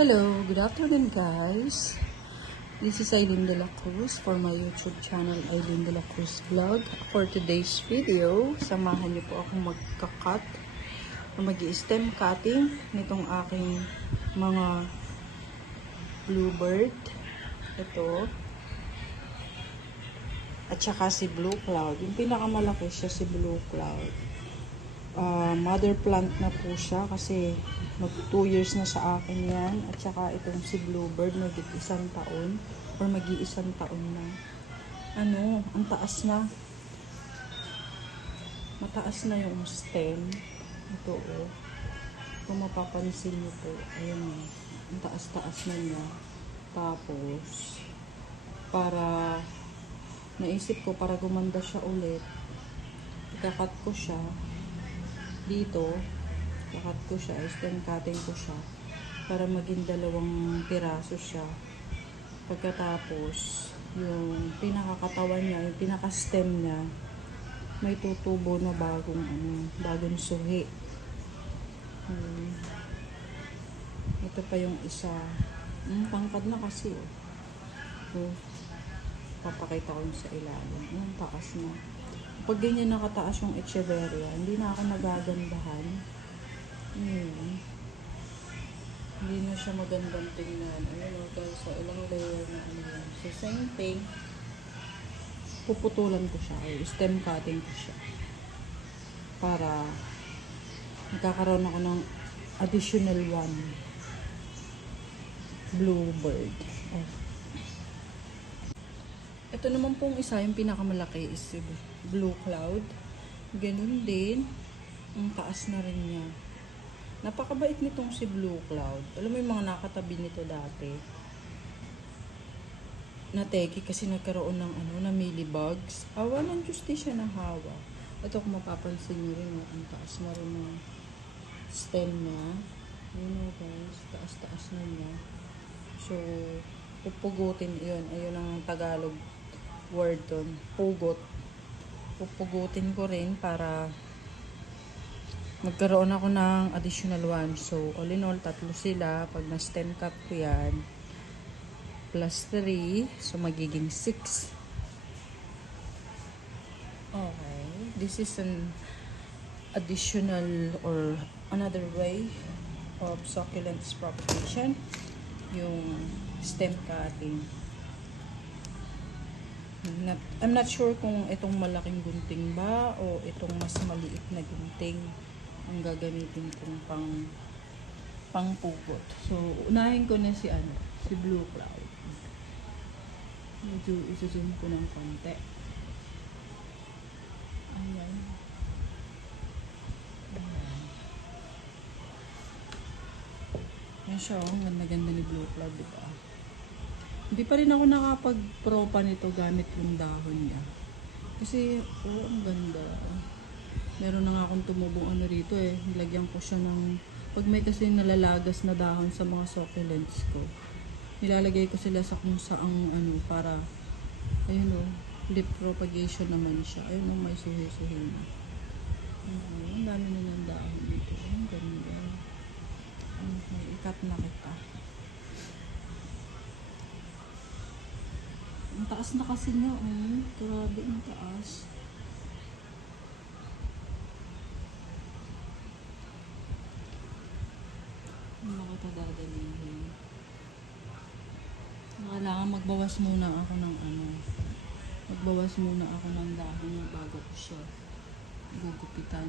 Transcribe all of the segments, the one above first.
Hello, good afternoon guys. This is Aileen De La Cruz for my YouTube channel, Aileen De La Cruz Vlog. For today's video, samahan niyo po akong magka-cut o mag-stem cutting nitong aking mga bluebird. Ito. At saka si Blue Cloud. Yung pinakamalaki siya si Blue Cloud. Mother plant na po siya kasi mag 2 years na sa akin yan. At saka itong si Bluebird mag-1 taon or mag-1 taon na. Ang taas na. Mataas na yung stem. Ito kung mapapansin nyo po, ayan ang taas-taas na niya. Tapos para naisip ko para gumanda siya ulit, ikakat ko siya dito, kakat ko siya, stem cutting ko siya para maging 2 piraso siya. Pagkatapos yung pinakakatawan niya, yung pinaka-stem niya, may tutubo na bagong suhi. Ito pa yung isa. Tangkad na kasi papakita ko yung sa ilalim. Ang taas na. Pag ganyan nakataas yung echeveria, hindi na ako nagagandahan. Hindi na siya magandang tingnan. Ayun guys, so ilang layer na yan. So same thing, puputulan ko siya, stem cutting ko siya. Para magkakaroon ako ng additional bluebird. Ito naman pong isa, yung pinakamalaki is si Blue Cloud. Ganun din. Ang taas na rin niya. Napakabait nitong si Blue Cloud. Alam mo yung mga nakatabi nito dati. Nateki kasi nagkaroon ng na millibugs. Awa ng Diyos, di siya nahawa. Ito kung mapapansin nyo rin, ang taas na rin ng stem niya. Guys, taas-taas na niya. So, pupugutin yun. Ayun ang Tagalog word doon, pugot. Pupugutin ko rin para magkaroon ako ng additional 1. So, all in all, 3 sila. Pag na-stem cut ko yan, plus 3, so magiging 6. Okay. This is an additional or another way of succulents propagation. Yung stem cutting. I'm not sure kung itong malaking gunting ba o itong mas maliit na gunting ang gagamitin kong pangpugot. So, unahin ko na si Blue Cloud. Medyo isu-zoom ko ng konti. Ayan. Yan siya, ang ganda-ganda ni Blue Cloud, diba? Hindi pa rin ako nakapag-propa nito gamit yung dahon niya. Kasi, ang ganda. Meron na nga akong tumubong rito Nilagyan ko siya ng, pag may kasi nalalagas na dahon sa mga succulents ko, nilalagay ko sila sa kung saang para, lip propagation naman siya. Ayun, may suhi-suhi na. Ang dami na ng dahon dito. Ang ganda. May ikat na kita. Ang taas na kasi niya, grabe ang taas. Hindi ko ito dadalihin. Kailangan magbawas muna ako ng magbawas muna ako ng dahon bago ko siya gugupitan.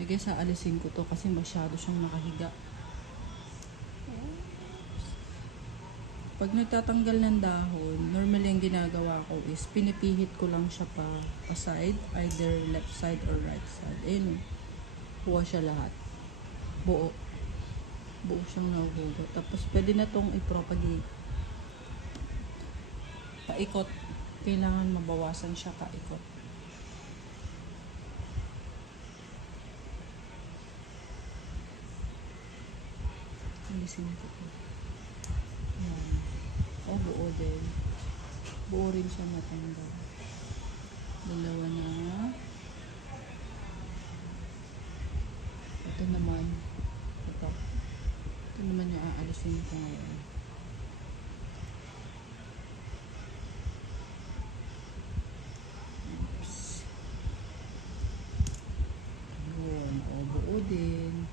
Sige, alisin ko to kasi masyado siyang nakahiga. Pag nagtatanggal ng dahon, normally ang ginagawa ko is pinipihit ko lang siya pa side, either left side or right side. Ayun, kuha siya lahat. Buo siyang nahuhugot. Tapos pwede na tong i-propagate. Paikot. Kailangan mabawasan siya paikot. Alisin ko po. Ayan. Buo din. Buo rin siya matanggal. 2 na. Ito naman, naman yung aalisin ko ngayon. Oops. Yun. O, buo din.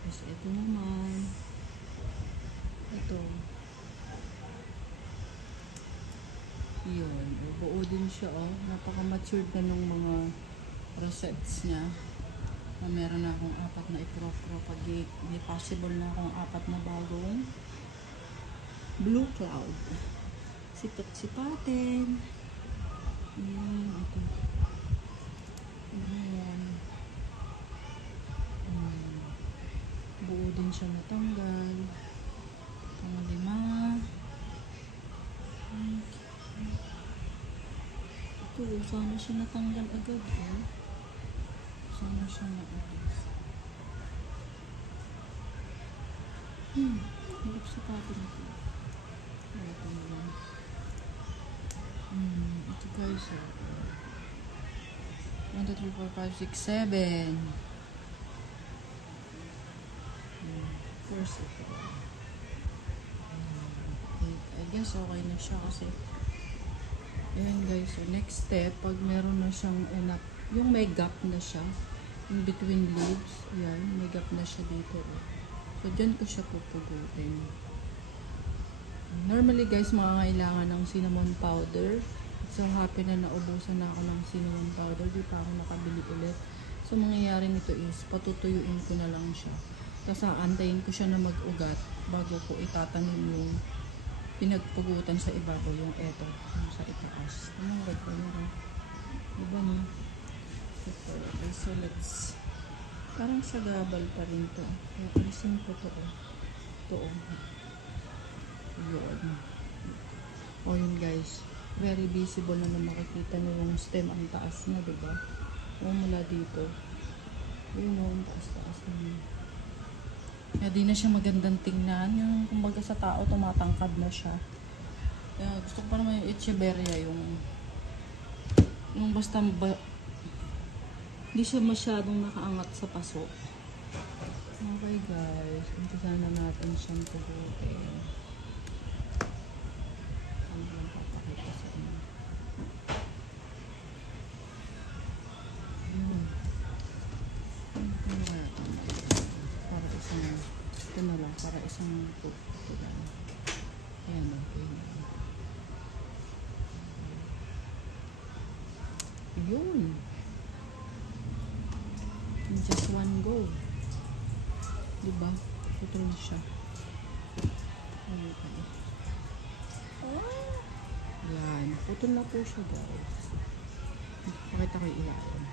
Tapos ito naman. Ito. Yun. O, buo din siya, oh. Napaka-matured na nung mga receipts niya. Meron na akong 4 na i-propagate. Hindi possible na akong 4 na bagong blue cloud. Sipat-sipatin. Ayan, ito. Ayan. Buo din siya natanggal. Ito 5. Ito, sana siya natanggal agad, eh. Sana siya naalis. Hirap sa patin ito. Ito na lang. Ito guys, 1, 2, 3, 4, 5, 6, 7. First ito. I guess okay na siya kasi ayan guys, so next step, pag meron na siyang enough, yung may gap na siya in between leaves, ayan, may gap na siya dito, so dyan ko siya pupugutin. Normally guys, makakailangan ng cinnamon powder. So happy na naubusan na ako ng cinnamon powder, di pa ako nakabili ulit. So mangyayari nito is patutuyuin ko na lang siya, tapos aantayin ko siya na mag-ugat bago ko itatanim yung pinagpugutan sa ibabaw, yung eto, yung sa itaas. Anong red pa yun? Diba no? Okay, so let's, parang sa gabal pa rin to. Alisin ko to. Ito. Yun. O yun guys, very visible na makikita nyo yung stem, ang taas na, diba? O mula dito. Yun o, ang taas-taas na. Kaya di na siya magandang tingnan. Yung kumbaga sa tao, tumatangkad na siya. Kaya gusto ko pa naman yung echeveria, yung basta hindi siya masyadong nakaangat sa paso. Okay guys, umpisahan na natin siyang tugutin. Ano lang papakita sa inyo. Ito na lang, para isang ito lang. Ayan o. Yun. Just one go. Diba? Ito na siya. Ayan. Putol na po siya guys. Pakita ko yung ilalim.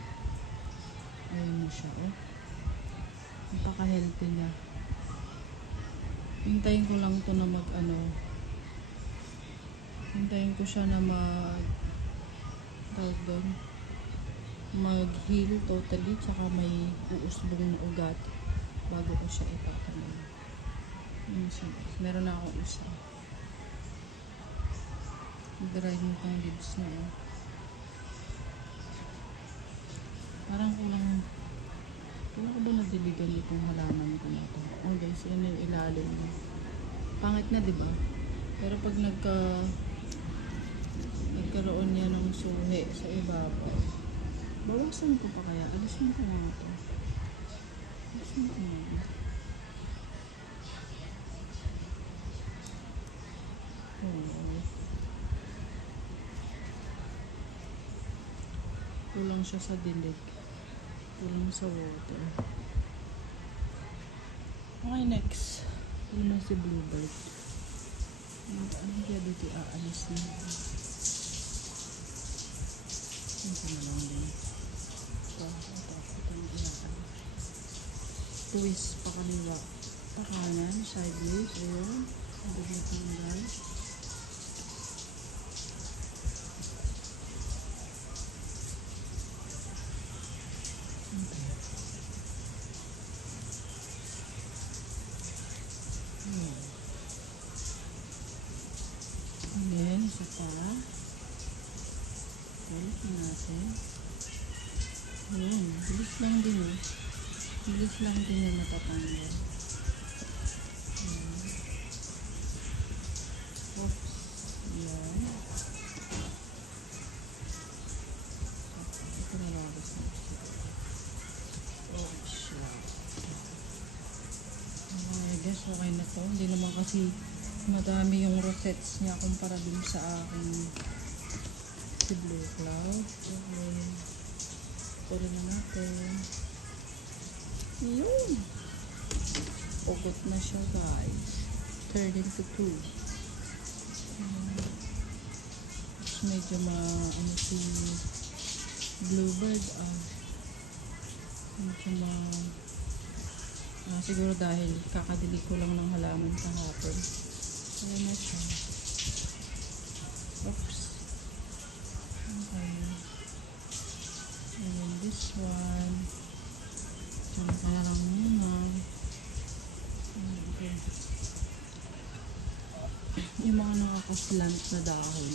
Ayan na siya. Napaka-healthy niya. Hintayin ko lang to na hintayin ko siya na mag-heal totally, tsaka may uusbong na ugat bago ko siya ipatanim. Meron na akong isa. Dry mo kang leaves na parang kulang ko ba nadiligan itong halaman ko na ito. Oh guys, yan yung ilalim niya. Pangit na, diba? Pero pag nagkaroon niya ng suhi sa ibabaw, bawasan ko pa kaya. Alisin ko nga ito. Alisin ko nga ito. Kulang siya sa dilig. Kulang sa water. Okay, next. Yun na si bluebird. Ano kaya dito aalis na? Ito na lang din. Twist pa kaliwa. Pa kanan, sideways. Ayun. Ang bigla ko na guys. Ayan, isa pa. Balik natin. Yun, bilis lang din eh. Bilis lang din yung matatanggal. Ayan. Oops. Ayan. Ito na lang ako sa oops. I guess okay na to. Hindi naman kasi madami yung rosettes niya kumpara dun sa akin si Blue Cloud. Okay. Pwede na natin. Yun. Ugot na siya guys. Turn into 2. Medyo ano si Bluebird medyo siguro dahil kakadili ko lang ng halaman kahapon. Ayan na siya. Oops. Okay. And then this one. Diyan ka na lang muna. Okay. Yung mga nakakaslant na dahon.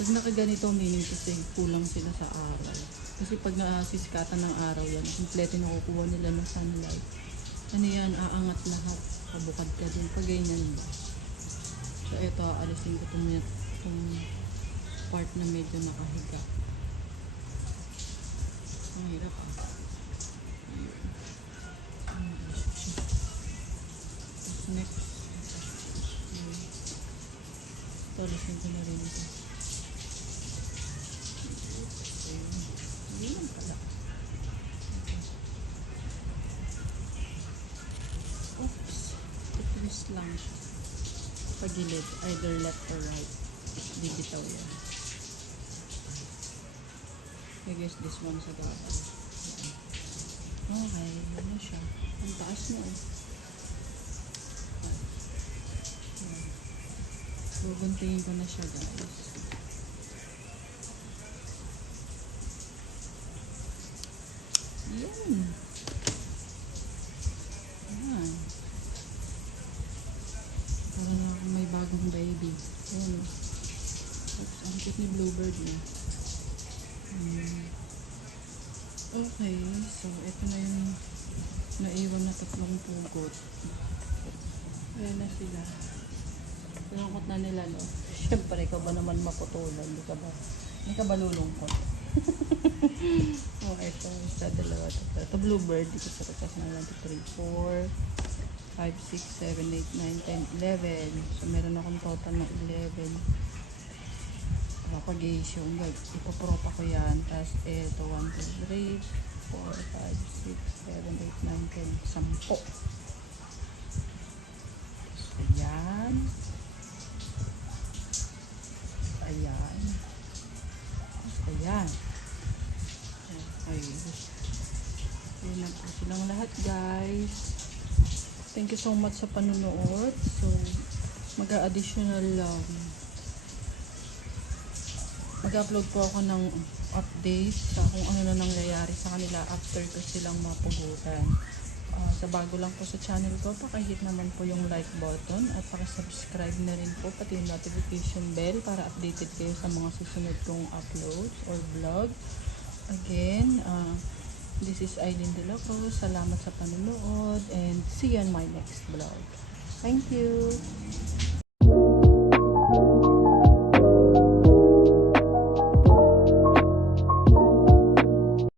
Pag nakaganito, meaning kasi kulang sila sa araw. Kasi pag nasisikatan ng araw yan, kompleto nakukuha nila ng sunlight. Ano yan, aangat lahat. Kabukad ka din. Pag ganyan ba? So, ito, alisin ko itong part na medyo nakahiga. Ang hirap Next. Ito, alisin ko na rin ito. Ayun lang pala. Oops. Twist lang siya. Pagilid, either left or right. Bibitaw yan. I guess this one sa gabal. Okay, ano siya. Ang taas na eh. Guguntingin ko na siya guys. Yan. Ayan. Parang na akong may bagong baby. Ayan. Oops, ang cute ni Bluebird niya. Okay, so ito na yung naiwan na tatlong pugot. Ayan na sila. Lungkot na nila, no? Siyempre, ikaw ba naman maputulan? Hindi ka ba lulungkot? Oh, ito. Isa, dalawa, tatlo. Ito, Bluebird. Dito sa katas na lang. 3, 4, 5, 6, 7, 8, 9, 10, 11. So, meron akong total na 11. Propagation. Ipapropa ko yan. Tapos, ito, 1, 2, 3, 4, 5, 6, 7, 8, 9, 10, 10. Ayan. Ayan. Ayan. Okay. Ayan na po silang lahat, guys. Thank you so much sa panunood. So, mag-additional mag-upload po ako ng update sa kung ano na nangyayari sa kanila after ko silang mapugutan. Sa bago lang po sa channel ko, pakihit naman po yung like button at pakisubscribe na rin po pati yung notification bell para updated kayo sa mga susunod kong uploads or vlog. Again, this is Aileen De La Cruz. Salamat sa panunood and see you on my next vlog. Thank you!